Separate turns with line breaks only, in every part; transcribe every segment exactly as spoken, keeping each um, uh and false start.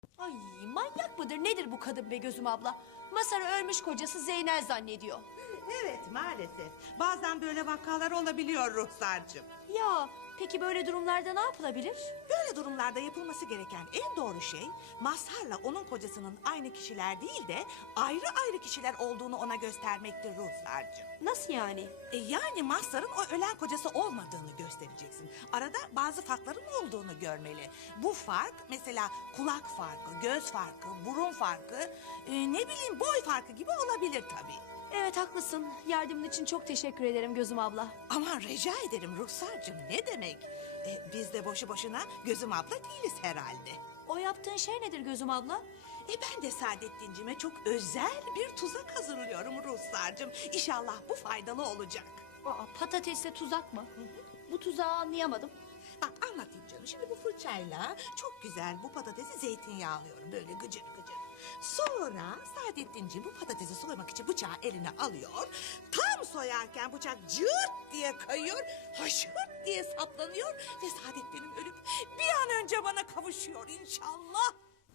Ay manyak mıdır nedir bu kadın be gözüm abla? Masar'ı ölmüş kocası Zeynel zannediyor.
Evet maalesef. Bazen böyle vakalar olabiliyor Ruhsar'cığım.
Ya peki böyle durumlarda ne yapılabilir?
Böyle durumlarda yapılması gereken en doğru şey Mazhar'la onun kocasının aynı kişiler değil de ayrı ayrı kişiler olduğunu ona göstermektir Ruhsar'cığım.
Nasıl yani?
E yani Mazhar'ın o ölen kocası olmadığını göstereceksin. Arada bazı farkların olduğunu görmeli. Bu fark mesela kulak farkı, göz farkı, burun farkı, e, ne bileyim boy farkı gibi olabilir tabii.
Evet haklısın. Yardımın için çok teşekkür ederim gözüm abla.
Aman rica ederim Ruhsar'cığım ne demek? E, biz de boşu boşuna gözüm abla değiliz herhalde.
O yaptığın şey nedir gözüm abla?
E ben de Saadettinciğime çok özel bir tuzak hazırlıyorum Ruhsar'cığım. İnşallah bu faydalı olacak.
Aa, patatesle tuzak mı? Bu tuzağı anlayamadım.
Bak anlatayım canım. Şimdi bu fırçayla çok güzel bu patatesi zeytinyağlıyorum. Böyle gıcır gıcır. Sonra Saadettinciğim bu patatesi soymak için bıçağı eline alıyor. Tam soyarken bıçak cırt diye kayıyor. Haşırt diye saplanıyor. Ve Saadettin'im ölüp bir an önce bana kavuşuyor inşallah.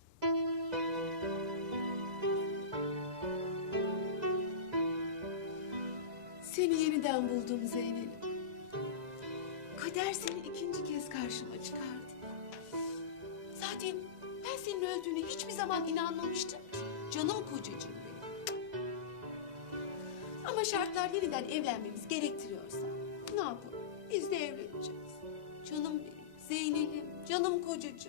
Seni yeniden buldum Zeynep. Kader seni ikinci kez karşıma çıkardı. Zaten ben senin öldüğüne hiçbir zaman inanmamıştım ki. Canım kocacığım benim. Ama şartlar yeniden evlenmemiz gerektiriyorsa ne yapalım? Biz de evleneceğiz. Canım benim, Zeynep'im, canım kocacığım.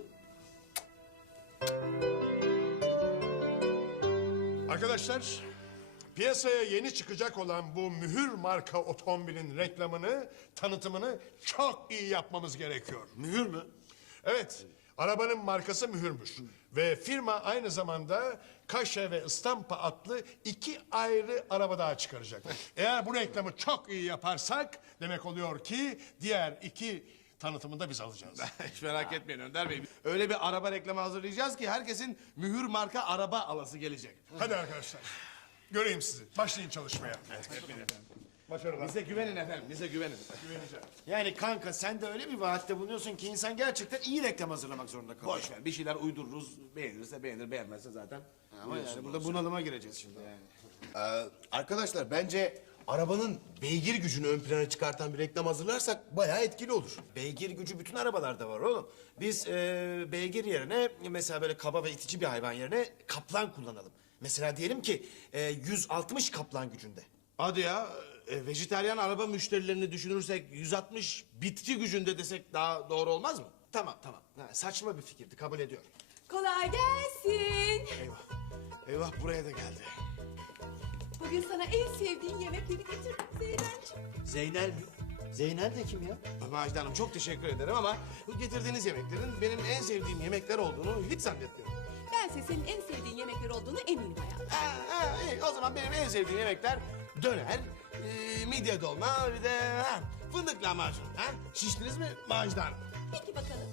Arkadaşlar, piyasaya yeni çıkacak olan bu mühür marka otomobilin reklamını, tanıtımını çok iyi yapmamız gerekiyor.
Mühür mü?
Evet, arabanın markası mühürmüş. Ve firma aynı zamanda Kaşe ve Istampa adlı iki ayrı araba daha çıkaracak. Eğer bu reklamı çok iyi yaparsak demek oluyor ki diğer iki tanıtımını da biz alacağız.
Hiç merak etmeyin Önder Bey. Öyle bir araba reklamı hazırlayacağız ki herkesin mühür marka araba alası gelecek.
Hadi arkadaşlar, göreyim sizi. Başlayın çalışmaya. Başarılar.
Bize güvenin efendim, bize güvenin.
Güveneceğim.
Yani kanka sen de öyle bir vaatte bulunuyorsun ki insan gerçekten iyi reklam hazırlamak zorunda kalıyor.
Boş ver, bir şeyler uydururuz. Beğenirse beğenir, beğenmezse zaten. Ama yani burada bunalıma gireceğiz şimdi yani.
Ee, arkadaşlar bence arabanın beygir gücünü ön plana çıkartan bir reklam hazırlarsak bayağı etkili olur.
Beygir gücü bütün arabalarda var oğlum. Biz e, beygir yerine mesela böyle kaba ve itici bir hayvan yerine kaplan kullanalım. Mesela diyelim ki e, yüz altmış kaplan gücünde.
Hadi ya, e, vejetaryen araba müşterilerini düşünürsek yüz altmış bitki gücünde desek daha doğru olmaz mı?
Tamam tamam. Ha, saçma bir fikirdi kabul ediyorum.
Kolay gelsin.
Eyvah, eyvah buraya da geldi.
Bugün sana en sevdiğin yemekleri getirdim Zeynep'ciğim.
Zeynel mi? Zeynel de kim ya?
Macide Hanım çok teşekkür ederim ama bu getirdiğiniz yemeklerin benim en sevdiğim yemekler olduğunu hiç zannetmiyorum.
Bense senin en sevdiğin yemekler olduğunu eminim hayatım.
Ha, ha, iyi. O zaman benim en sevdiğim yemekler döner, e, midye dolma, bir de ha, fındık lahmacun. Ha? Şiştiniz mi Macide Hanım?
Peki bakalım.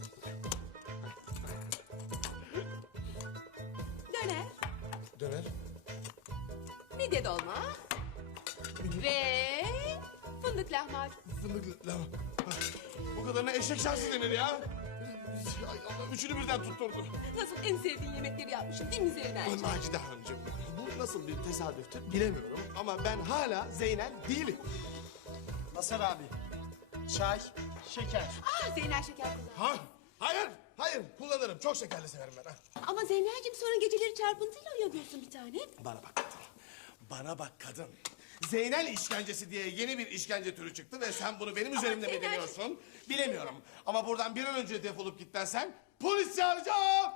Döner,
Döner.
midye dolma ve fındık lahmacun.
Fındık lahmacun. Bu kadarına eşek şansı denir ya. Ay Allah, üçünü birden tutturdu.
Nasıl en sevdiğin yemekleri yapmışım değil mi Zeynep'ciğim?
Macide Hanımcığım, bu nasıl bir tesadüftür bilemiyorum. Ama ben hala Zeynel değilim.
Masar abi. Çay, şeker.
Ah Zeynep şeker kullan.
Ha? Hayır, hayır. Kullanırım. Çok şekerli severim ben. Ha?
Ama Zeynep'ciğim sonra geceleri çarpıntıyla uyanıyorsun bir tane.
Bana bak kadın. Bana bak kadın. Zeynel işkencesi diye yeni bir işkence türü çıktı ve sen bunu benim üzerimde mi
Zeynel-
deniyorsun? Bilemiyorum. Ama buradan bir an önce defolup git dersen polis çağıracağım.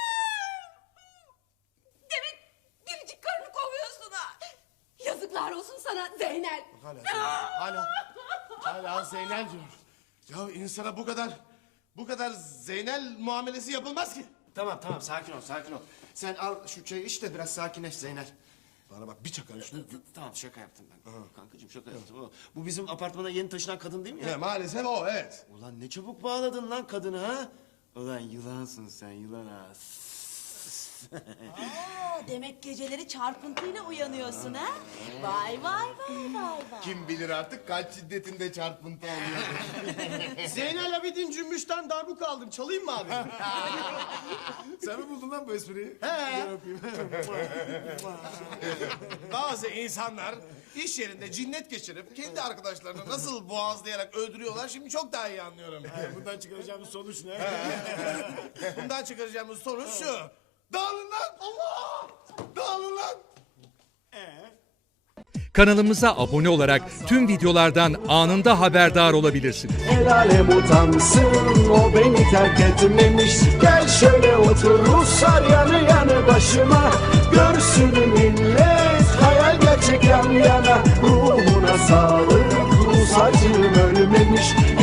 Demek biricik karını kovuyorsun ha. Yazıklar olsun sana Zeynep.
Hala Zeynel, hala, hala Zeynel diyor. Ya insana bu kadar, bu kadar Zeynel muamelesi yapılmaz ki.
Tamam tamam sakin ol sakin ol. Sen al şu çayı iç de biraz sakinleş Zeynel.
Bana bak bir çakar şunu.
Tamam şaka yaptım ben. Kankacığım şaka yaptım. O, bu bizim apartmana yeni taşınan kadın değil mi ya?
Ya, maalesef o evet.
Ulan ne çabuk bağladın lan kadını ha? Ulan yılansın sen yılan ha.
Aa,
demek geceleri çarpıntıyla uyanıyorsun ha? Vay vay vay vay vay.
Kim bilir artık kalp şiddetinde çarpıntı alıyor.
Zeynel Abidin Cümbüş'ten darbuka aldım. Çalayım mı abi?
Sen mi buldun lan bu espriyi?
He. Bazı insanlar iş yerinde cinnet geçirip kendi arkadaşlarını nasıl boğazlayarak öldürüyorlar şimdi çok daha iyi anlıyorum.
Bundan çıkaracağımız sonuç ne?
Bundan çıkaracağımız sonuç şu. Dağılın lan! Allah! Dağılın lan!
Kanalımıza abone olarak tüm videolardan anında haberdar olabilirsiniz.
El alem utansın, o beni terk etmemiş. Gel şöyle otur Ruslar yanı yanı başıma. Görsün millet hayal gerçek yan yana. Ruhuna sağlık, Rus acım ölmemiş.